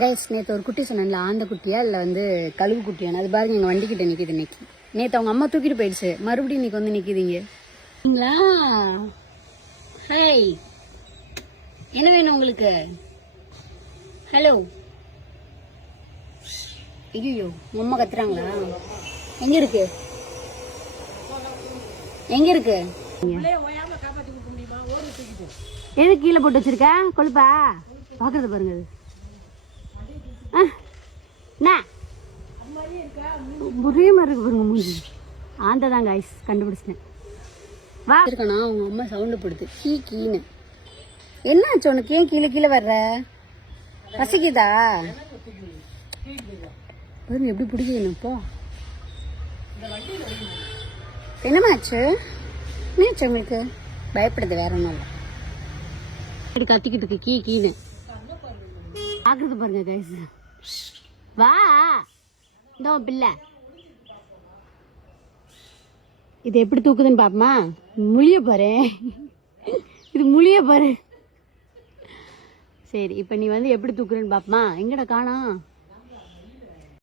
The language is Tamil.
கைஸ் நேற்று ஒரு குட்டி சொன்னேன்ல, ஆந்த குட்டியா இல்லை வந்து கழுவு குட்டியான, அது பாருங்க எங்கள் வண்டிக்கிட்ட நிற்கிது இன்னைக்கு. நேற்று அவங்க அம்மா தூக்கிட்டு போயிடுச்சு, மறுபடியும் இன்னைக்கு வந்து நிற்கிதுங்க. ஹேய், என்ன வேணும் உங்களுக்கு? ஹலோ. ஐயோ, அம்மா கத்துறாங்களா? எங்க இருக்கு எங்க இருக்கு? எது கீழே போட்டு வச்சிருக்க? கொழுப்பா பாக்குறது பாருங்க. ஒரே மாதிரி இருக்கு பாருங்க மூஞ்சி. ஆந்த தான் கைஸ், கண்டுபிடிச்சிட்டேன். வா இருக்கணும். அவங்க அம்மா சவுண்டு போடுது கீ கீன்னு. என்ன ஆச்சு உனக்கு? ஏன் கீழே கீழே வர்ற? பசிக்குதா? பாருங்க எப்படி பிடிக்கணும். இப்போ என்னமாச்சு? என்னாச்சு உங்களுக்கு? பயப்படுது, வேற ஒன்றும் இல்லை. கத்திக்கிட்டு இருக்கு கீ கீன்னு. பாக்குறது பாருங்க கைஸ். வா இந்த பிள்ளை இது எப்படி தூக்குதுன்னு பாப்பமா. முழிய பாரு, இது முழிய பாரு. சரி, இப்ப நீ வந்து எப்படி தூக்குறேன்னு பாப்பமா. எங்கட காணோம்?